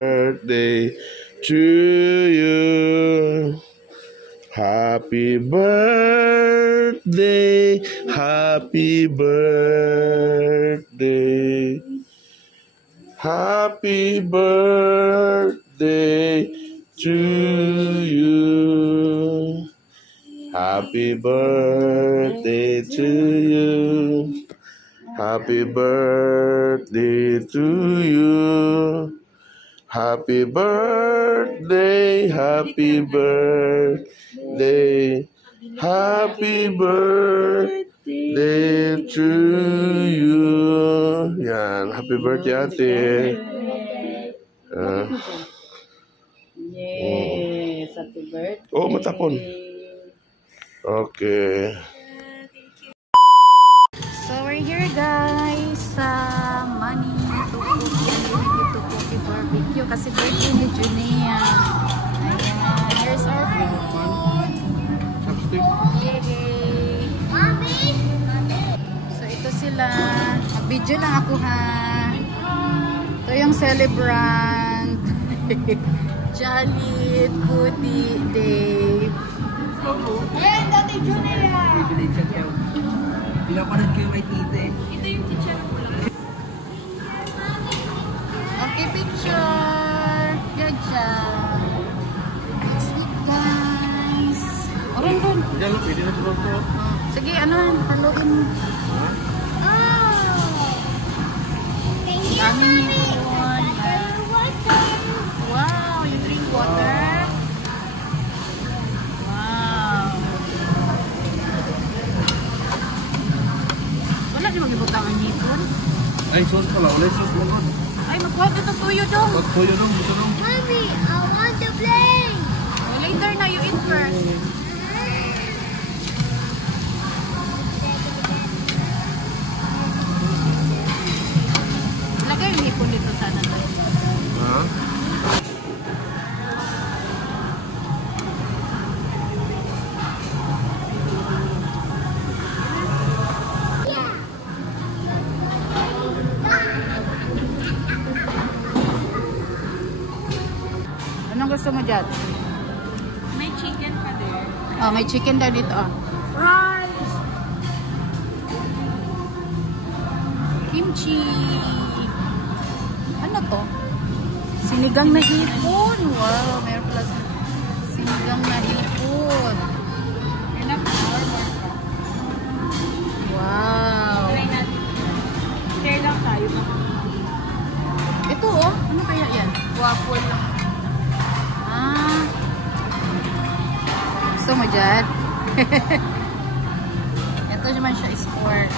birthday to you. Happy birthday, happy birthday, happy birthday to you. Happy birthday to you. Happy birthday to you. Happy birthday, happy birthday, happy birthday to you. Yan, happy birthday ate. Yes, happy birthday. Oh, matapon. Okay. So we're here guys sa Tukuki Barbecue kasi birthday ni Junia. Ayan, here's our food. Yay! So ito sila. Mag-video lang ako ha. Ito yung celebrant. Jolly Goody Dave. Eh, dati Junia! Pinapanood ko yung may tite. Ito yung teacher ko lang. Okay, picture. Good job. Next week, guys. Oran doon. Diyan, pwede na tulog ko. Sige, ano, haluin mo. Daming yun. Wow, you drink water. Wow. Wala di mag-ibutang ang hipon. Ay, sauce pala. Wala yung sauce mo. Ay, magkuha dito tuyo dong. Tuyo dong, gusto dong. Mommy, I want to play. Oh, later na, you eat first. Lagay yung hipon dito sana tayo. Ha? Anong gusto mo dyan? May chicken pa there. Oh, may chicken daw dito. Oh. Fries! Kimchi. Ano to? Sinigang na hipon. Wow, meron pala sinigang na hipon. Wow. Try natin. Share lang tayo. Ito oh, ano kaya yan? Waffle lang. Ah. Gusto mo dyan? Ito naman siya is pork.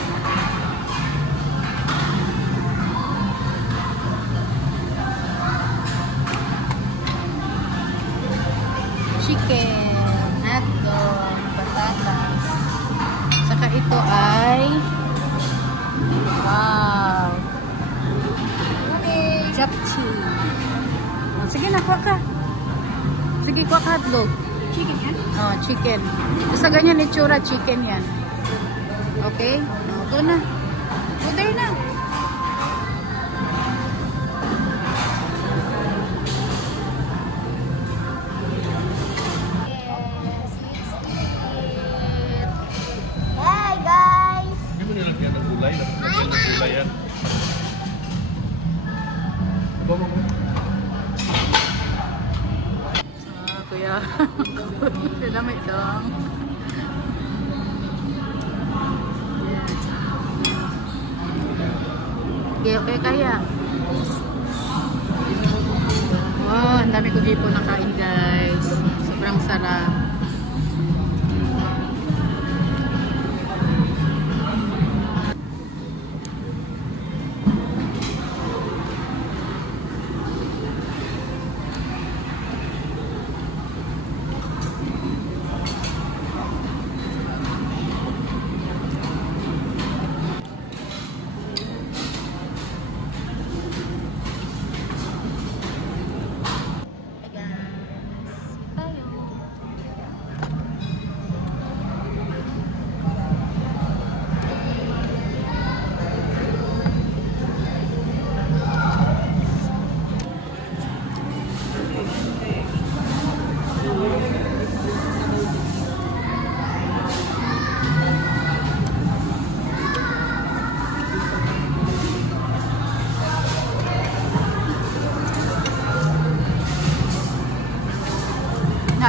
Chicken, hotdog, patatas. Saka ito ay wow. Japchae. Sige na, kuha ka. Sige, kuha ka hotdog. Chicken yan? Oh, chicken. Basta ganyan itsura, chicken yan. Okay? Ito na. Order na. Hey guys! Hindi mo nilagyan ng gulay. Nilagyan ng gulay yan. Aba mo. Kuya. Sinamit dong. Okay, kaya. Wow, ang dami ko dito nakain guys. Sobrang sarap.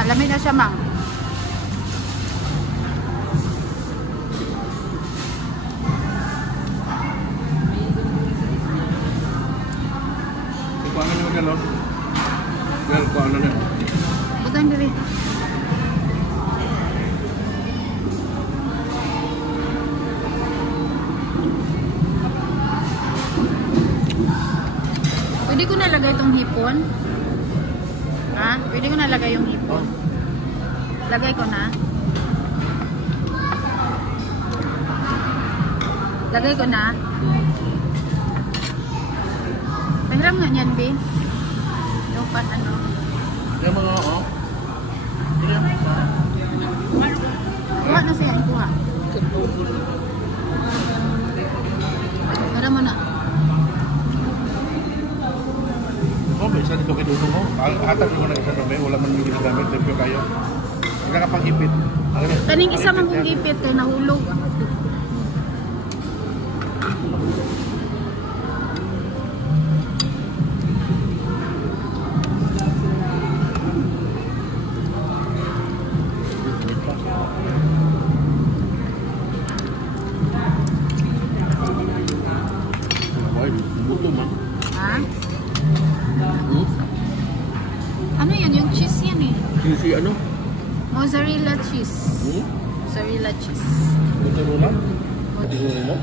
lamig na siya, Mang. Kuha na naman galo. Galo, kuha na na. Butang diri. Pwede ko nalagay itong hipon? Ha? Pwede ko nalagay yung hipon? Lagay ko na? Lagay ko na? Pahiram nga niyan, B. Yung pan ano? Yung mga oo. Kuha na siya, kuha. Para mo na. Oh, may isa dito kay Dudong mo. Hatag mo na isa doon, wala man yung ginagamit. Thank kayo. Nagkakapang-ipit. Kaning isa man kong ipit kay nahulog. Ay, buto man. Ha? Ano yan? Yung cheese yan eh. Sisi ano? Mozzarella cheese. Mozzarella cheese. Buto mo lang? Buto mo lang?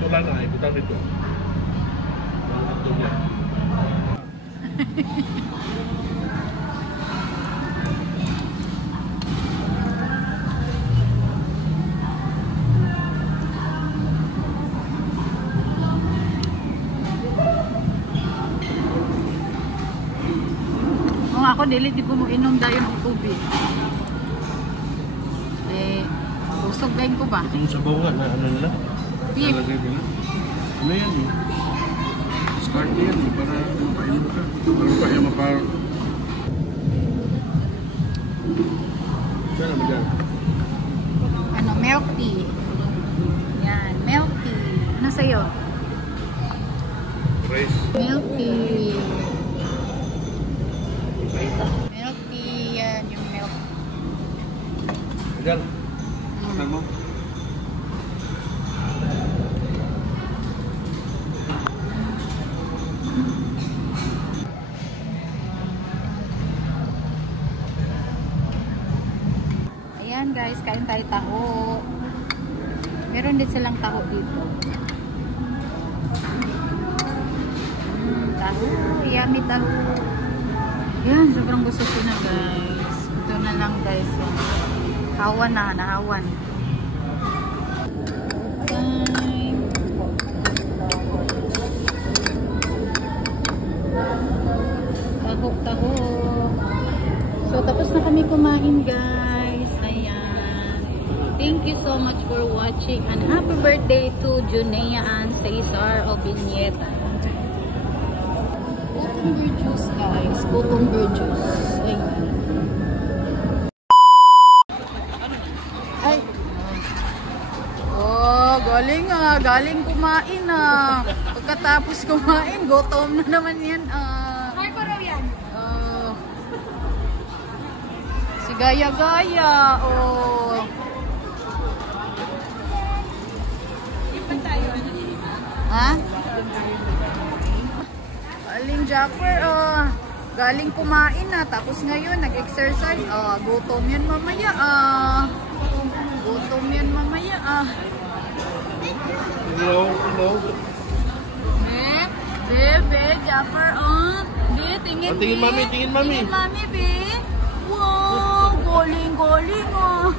Tulan na, ikutan dito. Ito niya. Kung ako, dili di ko mo inom dayon ng tubig. Eh, busog din ko ba? Yung sabaw nga na ano nila? Beef. Nalagay nila. Ano yan eh? Discard yan eh, para mapainom ka. Para pa yung mapa... Saan naman dyan? Ano, milk tea. Yan, milk tea. Ano sa'yo? Rice. Milk tea. Milk tea, yan yung milk. Ayan. Saan mo? Ayan guys, kain tayo taho. Meron din silang taho dito. Taho, yummy taho. Yan, sobrang gusto ko na guys. Ito na lang guys. Yan. Hawan na, nahawan. Time. Taho. So, tapos na kami kumain guys. Ayan. Thank you so much for watching. And happy birthday to Junea and Cesar Obinyeta. Cucumber juice guys. Cucumber juice. Ayan. Ay. Oh, galing ah. Galing kumain ah. Pagkatapos kumain, gutom na naman yan ah. Ay, ko raw yan. Oh. Si Gaya-Gaya. Oh. Ipan tayo. Ha? Galing Japper, oh. Galing kumain na. Tapos ngayon, nag-exercise. Gutom yan mamaya, Gutom yan mamaya, Hello. Bebe, Japper, Be, tingin, Tingin Be. mami, tingin mami. Tingin mami, Be. Wow, Galing, galing ah.